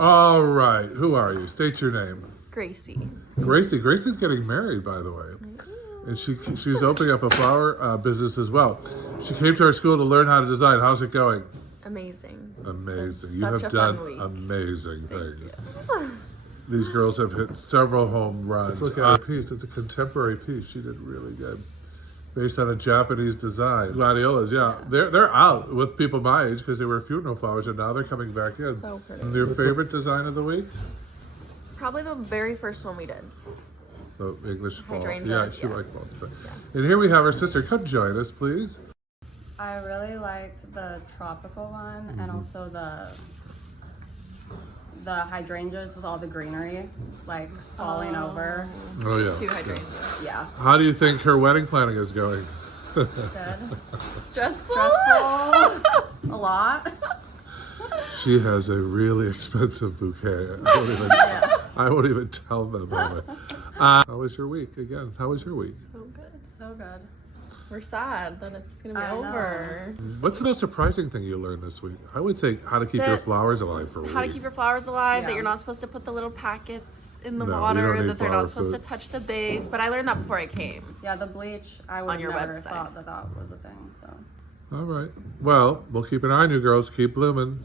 All right. Who are you? State your name. Gracie. Gracie. Gracie's getting married, by the way. And she's opening up a flower business as well. She came to our school to learn how to design. How's it going? Amazing. Amazing. It's You have such a done fun week. amazing Thank things. you. These girls have hit several home runs. Let's look at her piece. It's a contemporary piece. She did really good. Based on a Japanese design. Gladiolas, yeah. They're out with people my age because they were funeral flowers, and now they're coming back in. So pretty. And your favorite design of the week? Probably the very first one we did. So English ball. Hydrangeas, She yeah. liked balls. Yeah. And here we have our sister. Come join us, please. I really liked the tropical one and also the hydrangeas with all the greenery, like falling over. Oh yeah. Two hydrangeas. Yeah. How do you think her wedding planning is going? Good. Stressful. Stressful. A lot. She has a really expensive bouquet. I won't even tell them about it. How was your week? Again, how was your week? So good. So good. We're sad that it's gonna be I know. over. What's the most surprising thing you learned this week? I would say how to keep your flowers alive for a week. How to keep your flowers alive, that Yeah. you're not supposed to put the little packets in the No, you water, don't need that they're flower not supposed food. to touch the base. But I learned that before I came. Yeah, the bleach, I would On your never website. thought that was a thing, so. All right. Well, we'll keep an eye on you girls. Keep blooming.